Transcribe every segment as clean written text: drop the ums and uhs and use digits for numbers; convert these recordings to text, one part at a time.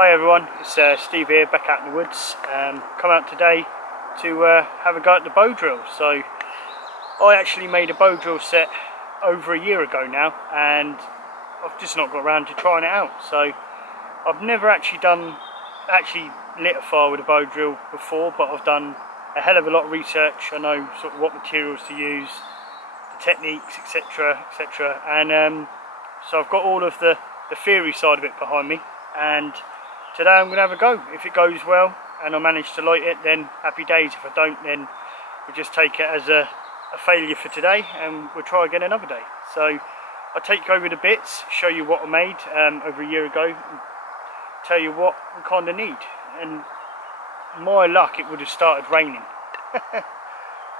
Hi everyone, it's Steve here, back out in the woods. Come out today to have a go at the Bowdrill. So I actually made a Bowdrill set over a year ago now, and I've just not got around to trying it out. So I've never actually lit a fire with a Bowdrill before, but I've done a hell of a lot of research. I know sort of what materials to use, the techniques, etc, etc, and so I've got all of the theory side of it behind me, and today I'm going to have a go. If it goes well and I manage to light it, then happy days. If I don't, then we'll just take it as a failure for today and we'll try again another day. So I'll take you over the bits, show you what I made over a year ago, and tell you what we kind of need. And my luck, it would have started raining.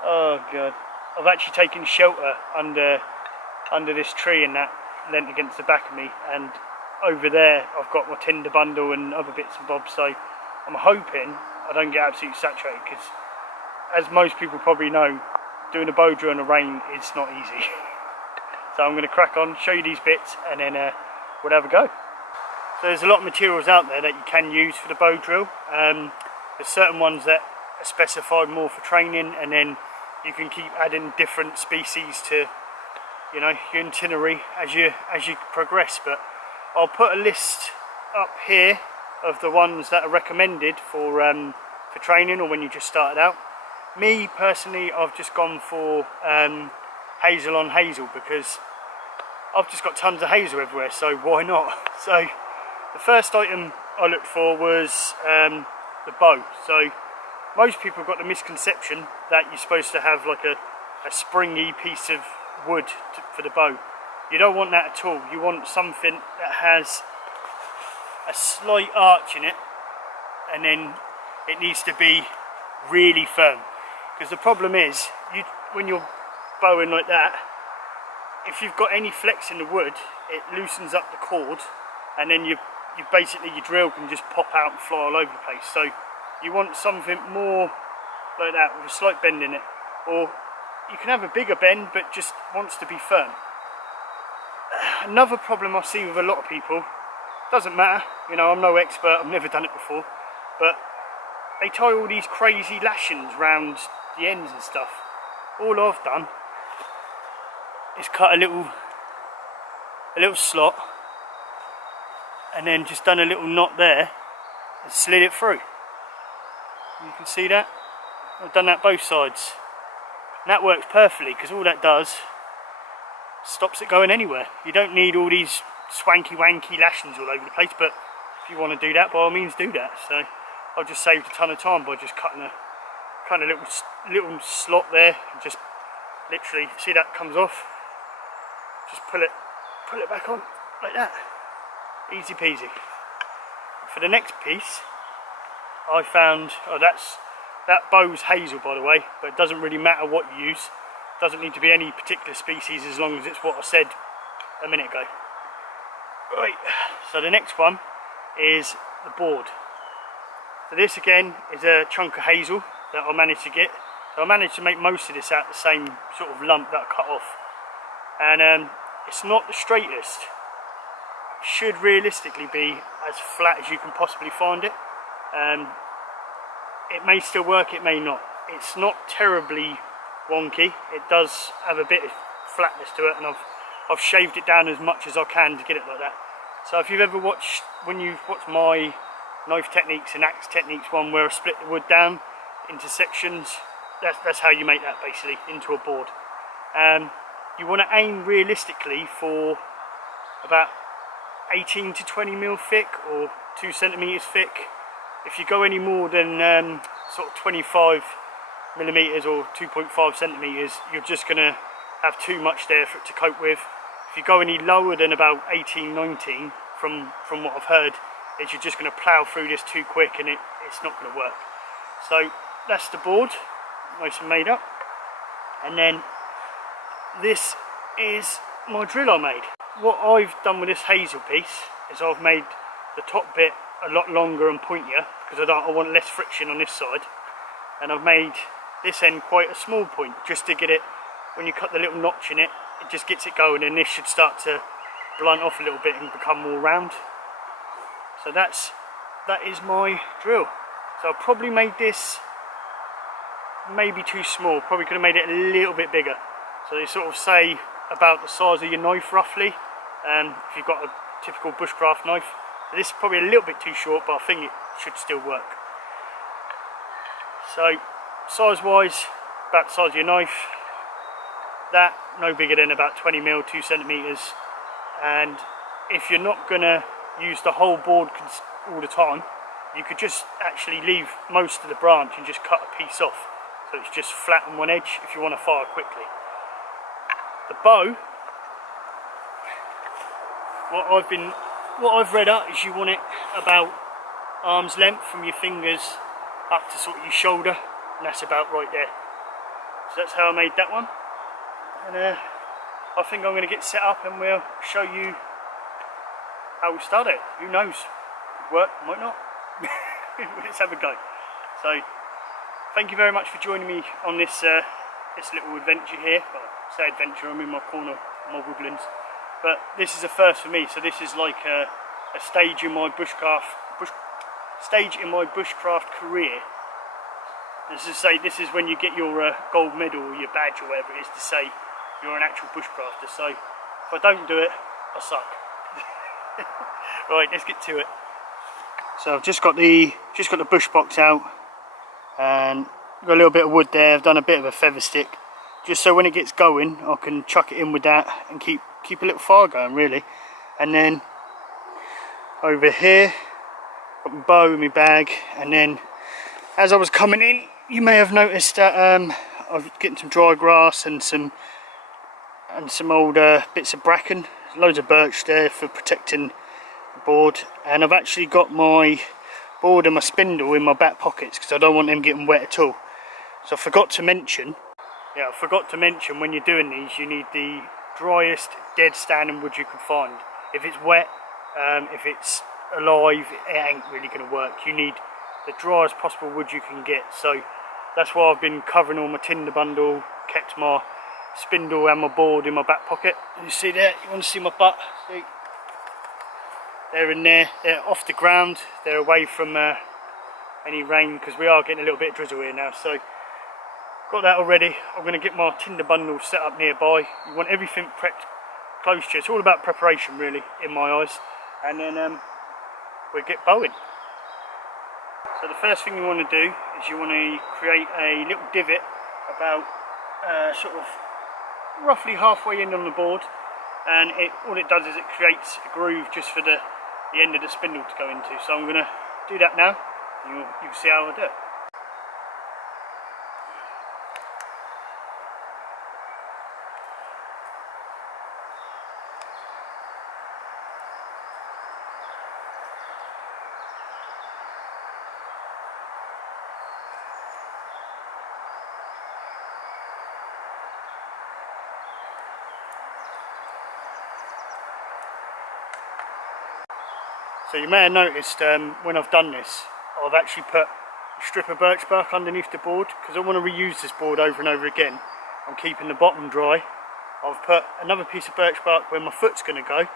Oh god, I've actually taken shelter under this tree and that leant against the back of me, and over there I've got my tinder bundle and other bits and bobs, so I'm hoping I don't get absolutely saturated, because as most people probably know, doing a Bowdrill in the rain is not easy. So I'm going to crack on, show you these bits, and then we'll have a go. So there's a lot of materials out there that you can use for the Bowdrill. There's certain ones that are specified more for training, and then you can keep adding different species to, you know, your itinerary as you progress. But I'll put a list up here of the ones that are recommended for training or when you just started out. Me personally, I've just gone for hazel on hazel, because I've just got tons of hazel everywhere, so why not? So the first item I looked for was the bow. So most people have got the misconception that you're supposed to have like a springy piece of wood for the bow. You don't want that at all. You want something that has a slight arch in it, and then it needs to be really firm. Because the problem is, when you're bowing like that, if you've got any flex in the wood, it loosens up the cord, and then your drill can just pop out and fly all over the place. So you want something more like that, with a slight bend in it, or you can have a bigger bend but just wants to be firm. Another problem I see with a lot of people, doesn't matter, you know, I'm no expert, I've never done it before, but they tie all these crazy lashings round the ends and stuff. All I've done is cut a little slot, and then just done a little knot there and slid it through. You can see that? I've done that both sides. And that works perfectly, because all that does, stops it going anywhere. You don't need all these swanky wanky lashings all over the place, but if you want to do that, by all means do that. So I've just saved a ton of time by just cutting a kind of little slot there, and just literally, see that comes off, just pull it back on like that, easy peasy. For the next piece I found, that bow's hazel by the way, but it doesn't really matter what you use. Doesn't need to be any particular species as long as it's what I said a minute ago. Right, so the next one is the board. So this again is a chunk of hazel that I managed to get. So I managed to make most of this out the same sort of lump that I cut off. And it's not the straightest. It should realistically be as flat as you can possibly find it. It may still work, it may not. It's not terribly wonky. It does have a bit of flatness to it, and I've shaved it down as much as I can to get it like that. So if you've ever watched, when you've watched my knife techniques and axe techniques one where I split the wood down into sections, that's how you make that basically, into a board. You want to aim realistically for about 18 to 20 mil thick, or 2 centimeters thick. If you go any more than sort of 25 millimeters or 2.5 centimeters, you're just going to have too much there for it to cope with. If you go any lower than about 18, 19, from what I've heard, is you're just going to plough through this too quick, and it's not going to work. So that's the board, nice and made up. And then this is my drill I made. What I've done with this hazel piece is I've made the top bit a lot longer and pointier, because I want less friction on this side, and I've made this end quite a small point, just to get it, when you cut the little notch in it, it just gets it going, and this should start to blunt off a little bit and become more round. So that's that is my drill. So I probably made this maybe too small, probably could have made it a little bit bigger. So they sort of say about the size of your knife roughly, if you've got a typical bushcraft knife. So this is probably a little bit too short, but I think it should still work. So size wise, about the size of your knife. That no bigger than about 20mm, 2 centimeters. And if you're not gonna use the whole board all the time, you could just actually leave most of the branch and just cut a piece off, so it's just flat on one edge if you want to fire quickly. The bow, what I've read up is you want it about arm's length from your fingers up to sort of your shoulder, and that's about right there. So that's how I made that one. And I think I'm going to get set up and we'll show you how we start it. Who knows? Could work, might not. Let's have a go. So, thank you very much for joining me on this this little adventure here. Well, I say adventure, I'm in my corner, my woodlands. But this is a first for me, so this is like a stage in my bushcraft career. This is when you get your gold medal or your badge or whatever it is to say you're an actual bushcrafter. So if I don't do it, I suck. Right, let's get to it. So I've just got the bush box out and got a little bit of wood there. I've done a bit of a feather stick just so when it gets going I can chuck it in with that and keep a little fire going really. And then over here got my bow in my bag, and then as I was coming in you may have noticed that I was getting some dry grass and some old bits of bracken. There's loads of birch there for protecting the board, and I've actually got my board and my spindle in my back pockets because I don't want them getting wet at all. So I forgot to mention when you're doing these you need the driest dead standing wood you can find. If it's wet, if it's alive, it ain't really going to work. You need the driest possible wood you can get. So that's why I've been covering all my tinder bundle, kept my spindle and my board in my back pocket. And you see there, you want to see my butt? See? They're in there, they're off the ground, they're away from any rain because we are getting a little bit of drizzle here now. So got that already. I'm going to get my tinder bundle set up nearby. You want everything prepped close to you. It's all about preparation really in my eyes. And then we'll get bowing. So the first thing you want to do is you want to create a little divot about sort of roughly halfway in on the board, and all it does is it creates a groove just for the end of the spindle to go into. So I'm going to do that now, and you'll see how I do it. So you may have noticed when I've done this, I've actually put a strip of birch bark underneath the board because I want to reuse this board over and over again. I'm keeping the bottom dry. I've put another piece of birch bark where my foot's going to go,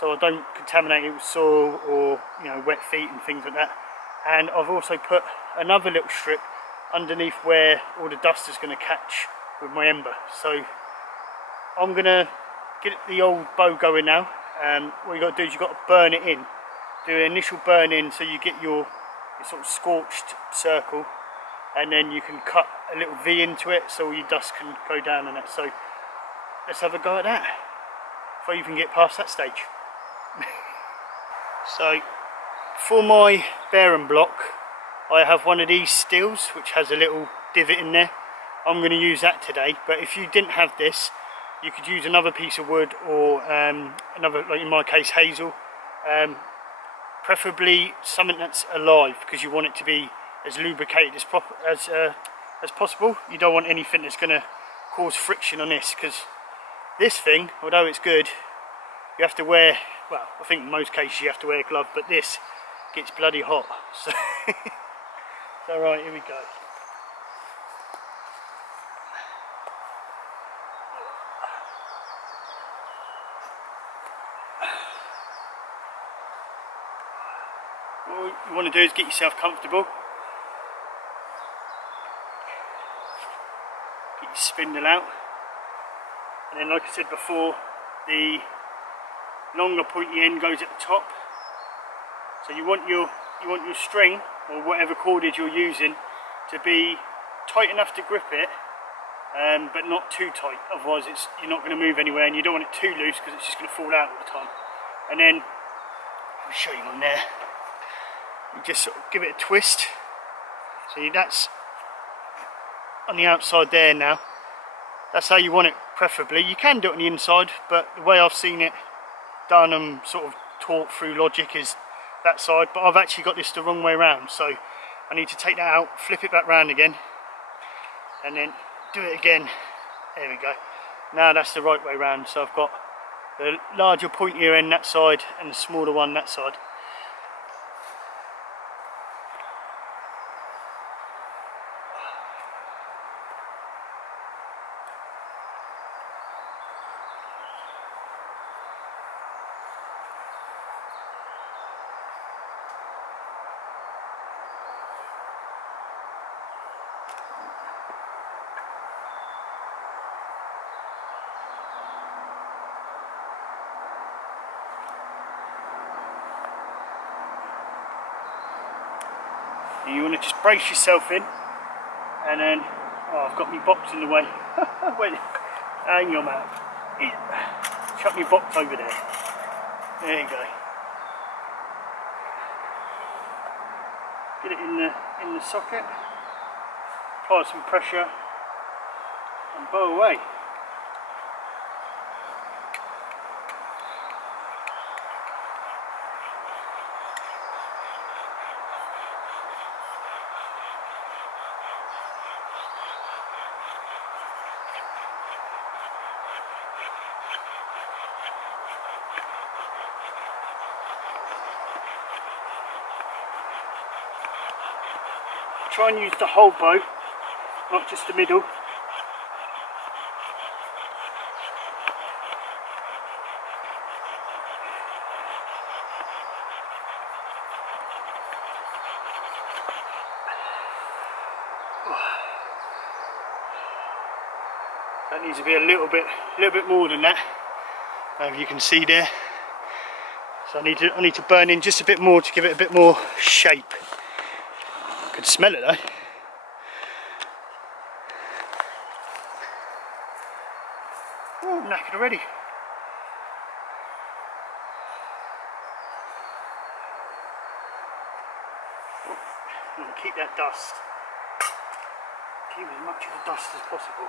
so I don't contaminate it with soil or wet feet and things like that. And I've also put another little strip underneath where all the dust is going to catch with my ember. So I'm going to get the old bow going now. What you got to do is you've got to burn it in. Do an initial burn in so you get your sort of scorched circle, and then you can cut a little V into it so all your dust can go down on it. So let's have a go at that before you even get past that stage. So for my bearing block I have one of these steels which has a little divot in there. I'm going to use that today, but if you didn't have this you could use another piece of wood or another, like in my case hazel. Preferably something that's alive because you want it to be as lubricated as possible. You don't want anything that's going to cause friction on this, because this thing, although it's good, you have to wear, well, I think in most cases you have to wear a glove, but this gets bloody hot. So, so right, here we go. All you want to do is get yourself comfortable. Get your spindle out. And then, like I said before, the longer pointy end goes at the top. So you want your string, or whatever cordage you're using, to be tight enough to grip it, but not too tight, otherwise you're not going to move anywhere, and you don't want it too loose because it's just going to fall out all the time. And then, I'll show you on there, you just sort of give it a twist. See, that's on the outside there now. That's how you want it preferably. You can do it on the inside, but the way I've seen it done and sort of taught through logic is that side, but I've actually got this the wrong way around, so I need to take that out, flip it back round again, and then do it again. There we go. Now that's the right way round. So I've got the larger pointier end that side and the smaller one that side. You want to just brace yourself in, and then, oh, I've got my box in the way. Wait, hang on, man. Chuck my box over there. There you go. Get it in the socket. Apply some pressure, and bow away. Try and use the whole bow, not just the middle. That needs to be a little bit more than that. As you can see there. So I need to burn in just a bit more to give it a bit more shape. I could smell it though. Oh, I'm knackered already. I'm going to keep that dust. Keep as much of the dust as possible.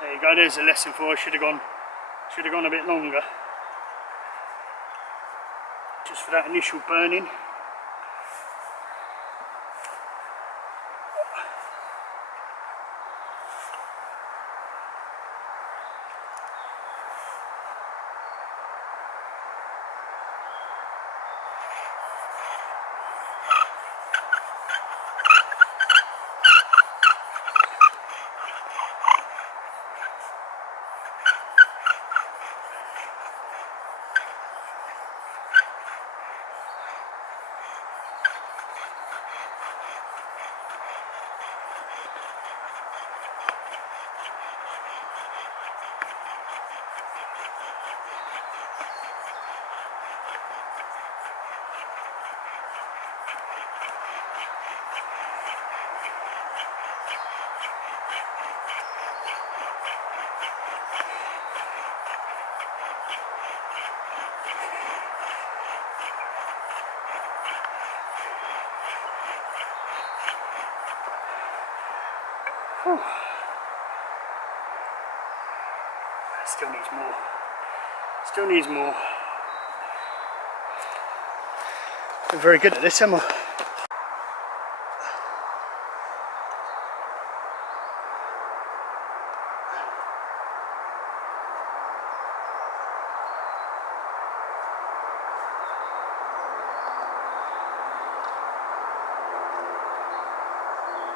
There you go, there's a lesson for you. Should have gone a bit longer. Just for that initial burning. Whew. Still needs more. Still needs more. I'm very good at this, am I?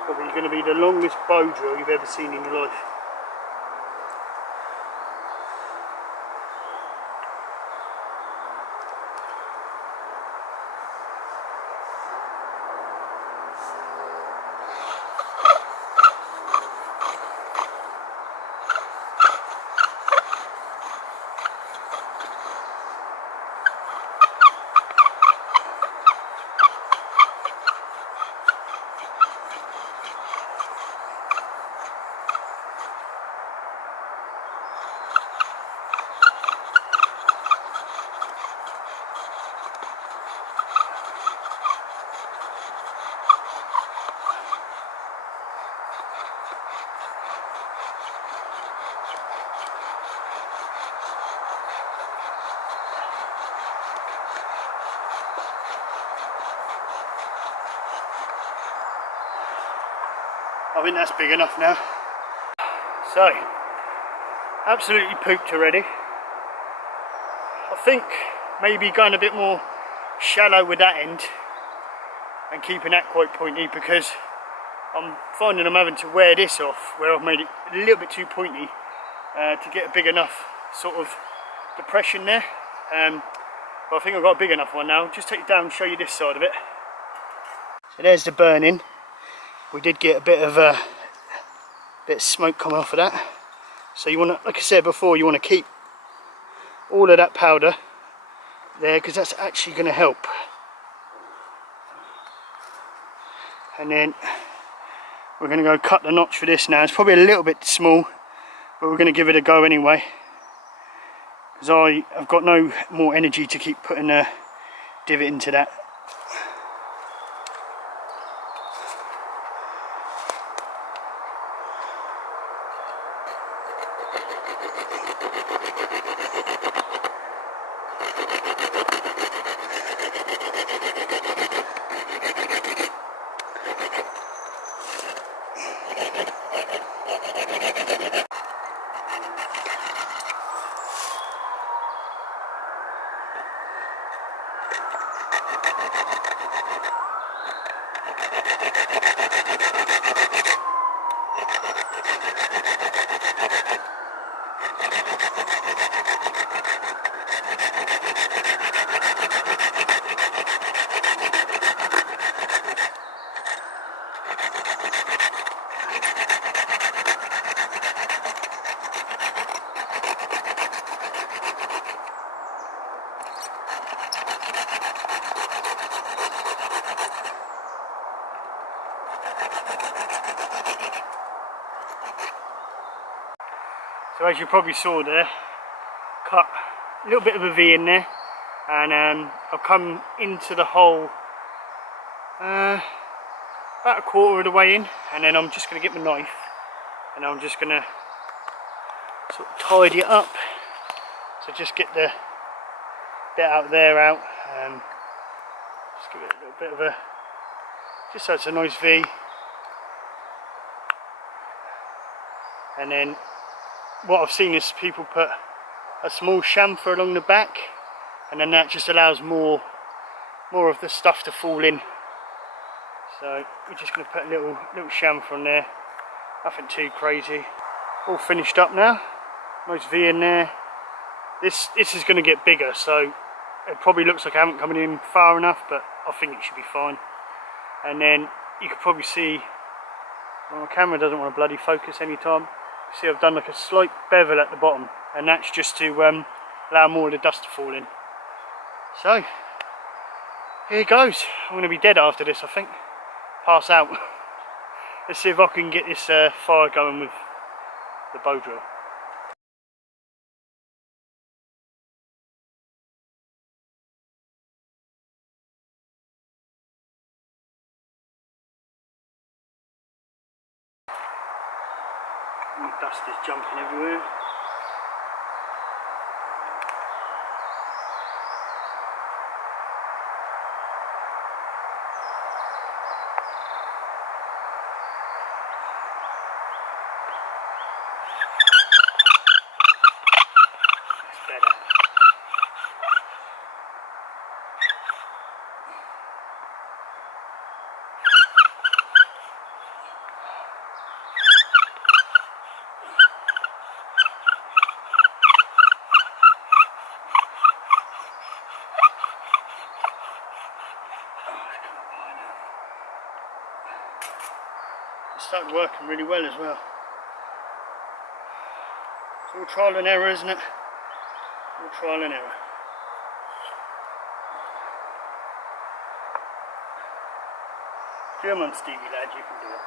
Probably going to be the longest bow drill you've ever seen in your life. I think that's big enough now. So, absolutely pooped already. I think maybe going a bit more shallow with that end and keeping that quite pointy, because I'm finding I'm having to wear this off where I've made it a little bit too pointy to get a big enough sort of depression there. But I think I've got a big enough one now. Just take it down and show you this side of it. So there's the burning. We did get a bit of smoke coming off of that. So you want to, like I said before, you want to keep all of that powder there, because that's actually going to help. And then we're going to go cut the notch for this now. It's probably a little bit small, but we're going to give it a go anyway, because I've got no more energy to keep putting a divot into that. So as you probably saw there, cut a little bit of a V in there, and I've come into the hole about a quarter of the way in, and then I'm just going to get my knife and I'm just going to sort of tidy it up. So just get the bit out there out, just give it a little bit of a, just so it's a nice V, and then what I've seen is people put a small chamfer along the back, and then that just allows more of the stuff to fall in. So we're just going to put a little chamfer on there, nothing too crazy. All finished up now, nice V in there. This is going to get bigger, so it probably looks like I haven't come in far enough, but I think it should be fine. And then you can probably see, well, my camera doesn't want to bloody focus anytime. See, I've done like a slight bevel at the bottom, and that's just to allow more of the dust to fall in. So here it goes. I'm going to be dead after this, I think. Pass out. Let's see if I can get this fire going with the bow drill. And the dust is jumping everywhere. started working really well as well. It's all trial and error, isn't it? All trial and error. Come on, Stevie lad, you can do it.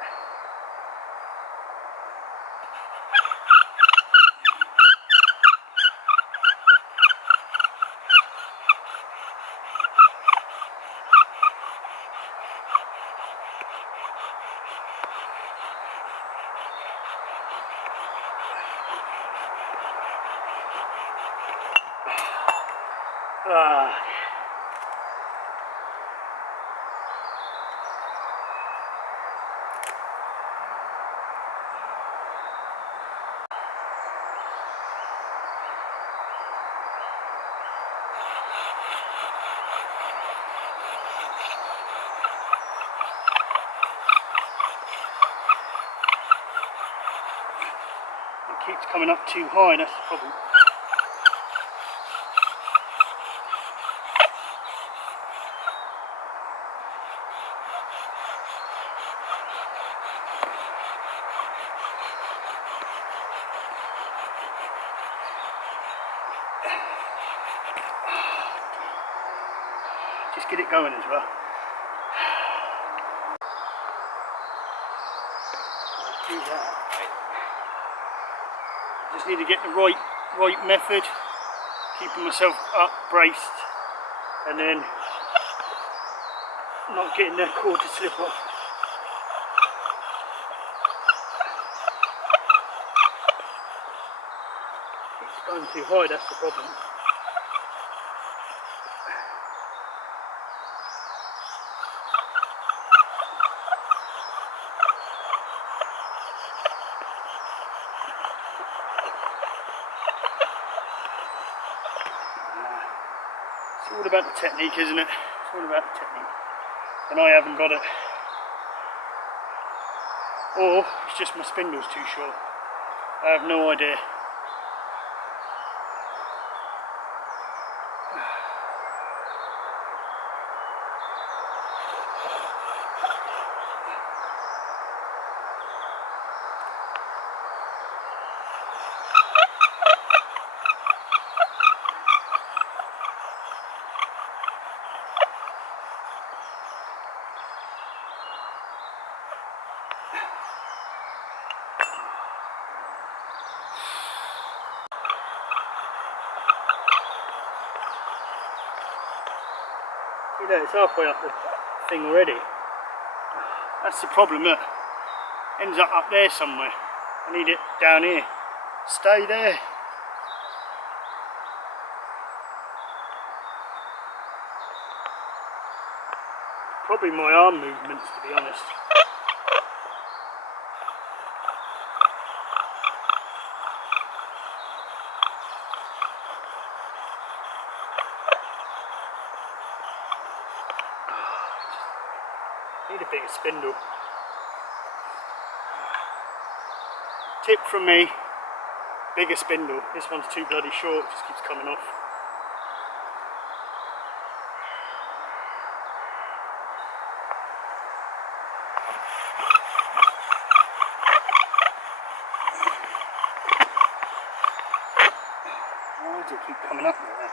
It keeps coming up too high, that's the problem. Just get it going as well. Do that. Just need to get the right method, keeping myself up, braced, and then not getting the cord to slip off. It's going too high, that's the problem. It's all about the technique, isn't it? It's all about the technique. And I haven't got it. Or it's just my spindle's too short. I have no idea. See there, it's halfway up the thing already. That's the problem, look. Ends up there somewhere. I need it down here. Stay there. Probably my arm movements, to be honest. Need a bigger spindle. Tip from me, bigger spindle. This one's too bloody short, just keeps coming off. Why does it keep coming up like that?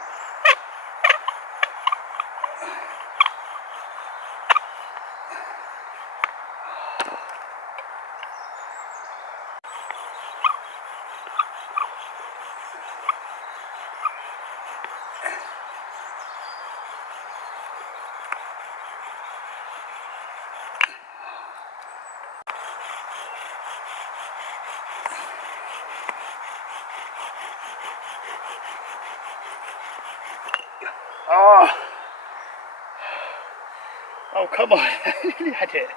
Oh, come on, I nearly had it.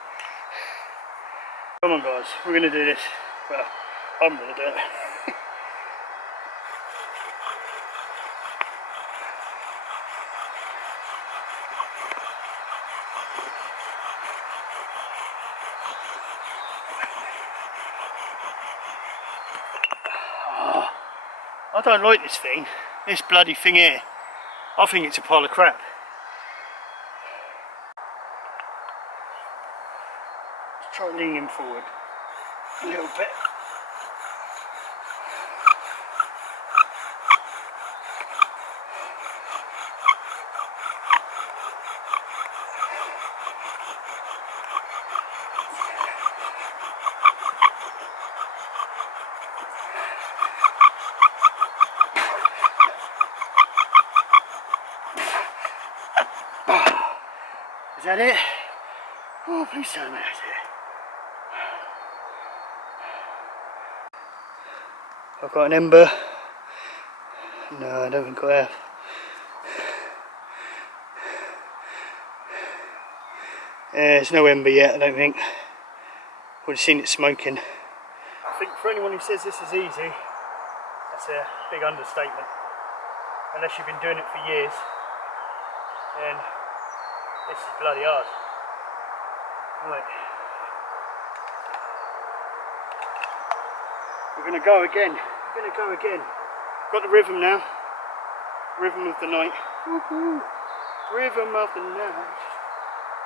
Come on guys, we're going to do this. Well, I'm going to do it. I don't like this thing, this bloody thing here. I think it's a pile of crap. Let's try leaning forward. a little bit. Is that it? Oh, please tell me that's it. I've got an ember. No, I don't think I have. There's no ember yet, I don't think. Would have seen it smoking. I think for anyone who says this is easy, that's a big understatement. Unless you've been doing it for years, then this is bloody hard. Right. We're going to go again. We're going to go again. Got the rhythm now. Rhythm of the night. Woohoo! Rhythm of the night.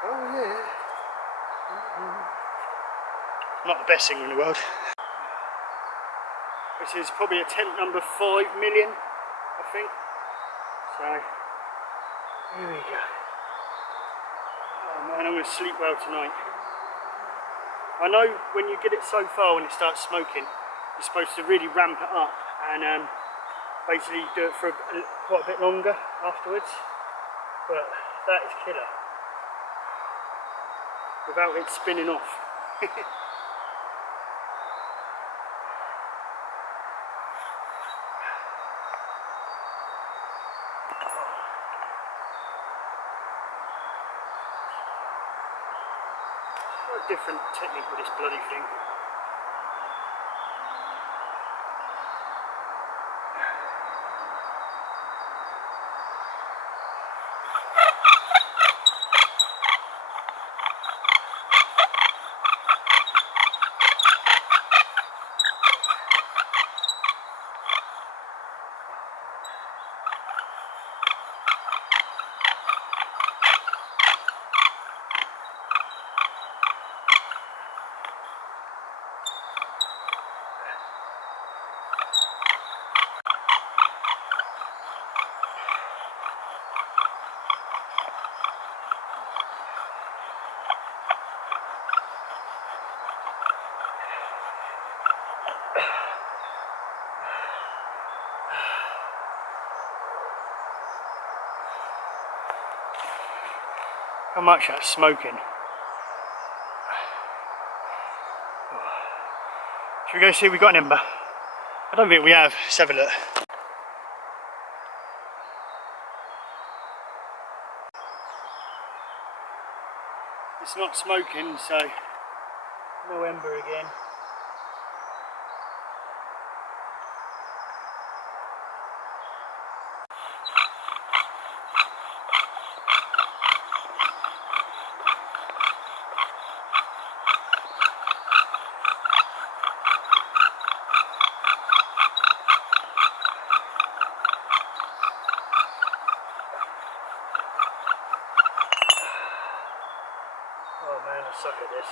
Oh yeah. Not the best singer in the world. This is probably attempt number 5 million, I think. So, here we go. Oh man, I'm going to sleep well tonight. I know when you get it so far, when it starts smoking, you're supposed to really ramp it up and basically do it for quite a bit longer afterwards. But that is killer. Without it spinning off. Different technique with this bloody thing. How much that's smoking. Should we go see if we got an ember? I don't think we have. Let's have a look. It's not smoking, so no ember again. Oh man, I suck at this.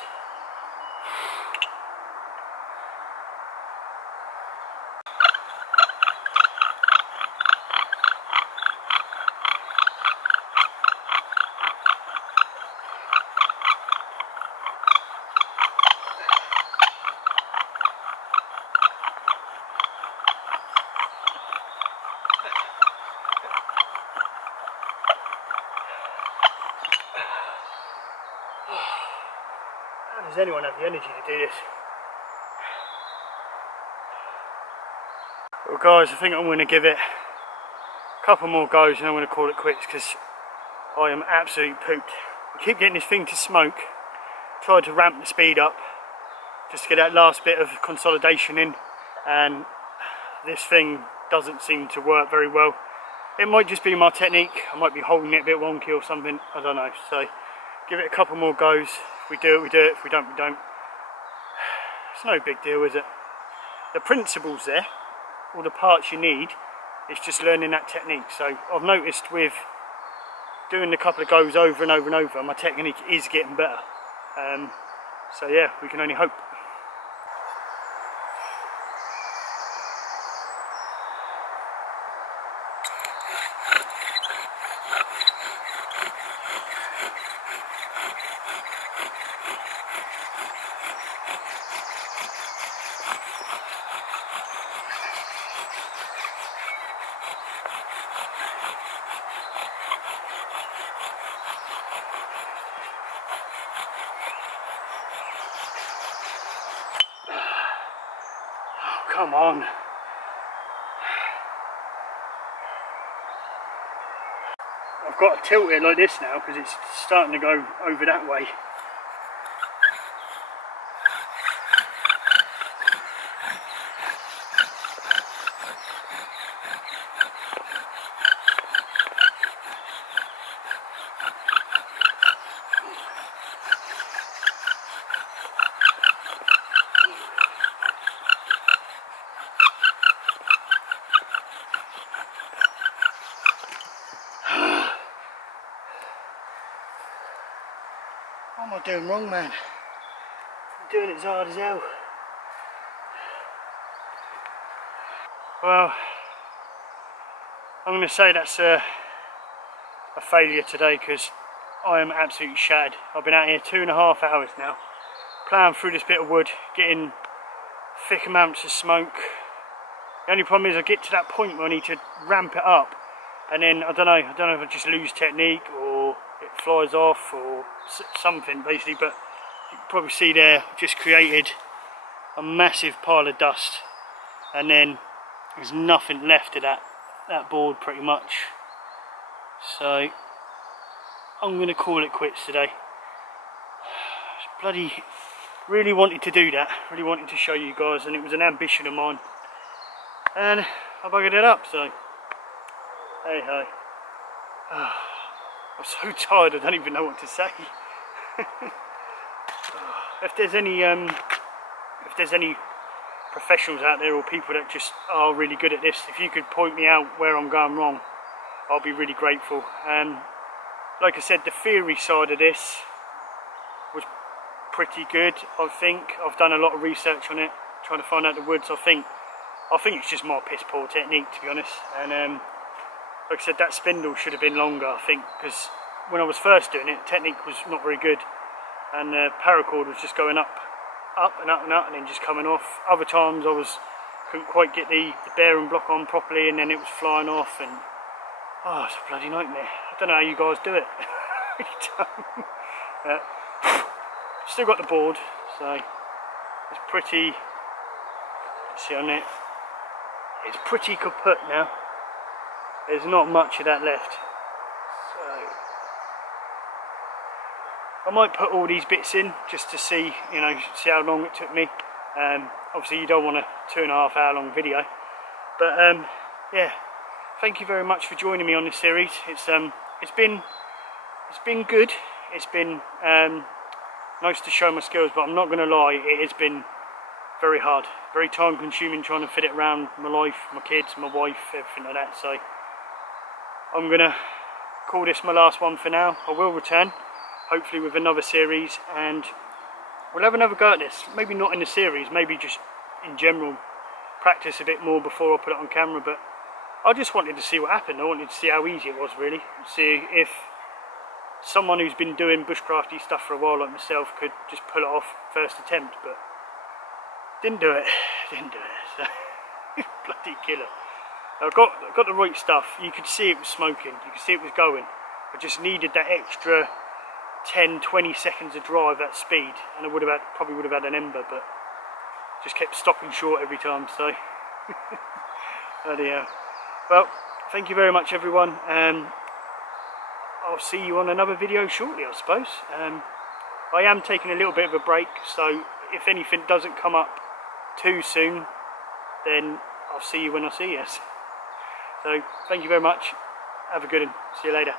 How does anyone have the energy to do this? Well guys, I think I'm going to give it a couple more goes and I'm going to call it quits because I am absolutely pooped. I keep getting this thing to smoke, tried to ramp the speed up just to get that last bit of consolidation in, and this thing doesn't seem to work very well. It might just be my technique, I might be holding it a bit wonky or something, I don't know. So give it a couple more goes. If we do it, we do it. If we don't, we don't. It's no big deal, is it? The principle's there, all the parts you need, it's just learning that technique. So I've noticed with doing a couple of goes over and over and over, my technique is getting better. So yeah, we can only hope. come on. I've got to tilt it like this now because it's starting to go over that way. What am I doing wrong, man? I'm doing it as hard as hell. Well, I'm going to say that's a failure today because I am absolutely shattered. I've been out here 2.5 hours now, ploughing through this bit of wood, getting thick amounts of smoke. The only problem is I get to that point where I need to ramp it up, and then I don't know if I just lose technique or it flies off or something basically, but you can probably see there I've just created a massive pile of dust, and then there's nothing left of that board pretty much. So I'm going to call it quits today. Bloody really wanted to do that, really wanted to show you guys, and it was an ambition of mine, and I buggered it up, so hey ho. I'm so tired I don't even know what to say. If there's any professionals out there or people that just are really good at this, if you could point me out where I'm going wrong, I'll be really grateful. Like I said, the theory side of this was pretty good. I think I've done a lot of research on it, trying to find out the woods. I think it's just my piss poor technique, to be honest. And like I said, that spindle should have been longer, I think, because when I was first doing it, technique was not very good, and the paracord was just going up and up and up, and then just coming off. Other times I couldn't quite get the bearing block on properly, and then it was flying off, and oh, it's a bloody nightmare. I don't know how you guys do it. I really don't. Still got the board, so it's pretty. See on it, it's pretty kaput now. There's not much of that left, so I might put all these bits in just to see, see how long it took me. Obviously you don't want a 2.5 hour long video, but yeah, thank you very much for joining me on this series. It's been good. It's been nice to show my skills, but I'm not going to lie, it has been very hard, very time consuming trying to fit it around my life, my kids, my wife, everything like that. So I'm going to call this my last one for now. I will return, hopefully with another series, and we'll have another go at this. Maybe not in the series, maybe just in general, practice a bit more before I put it on camera. But I just wanted to see what happened. I wanted to see how easy it was, really. See if someone who's been doing bushcrafty stuff for a while like myself could just pull it off first attempt, but didn't do it. So bloody killer. I got the right stuff. You could see it was smoking, you could see it was going. I just needed that extra 10-20 seconds of drive at speed, and I probably would have had an ember, but just kept stopping short every time. So bloody hell. Well, thank you very much, everyone. I'll see you on another video shortly, I suppose. I am taking a little bit of a break, so if anything doesn't come up too soon, then I'll see you when I see you. So thank you very much. Have a good one. See you later.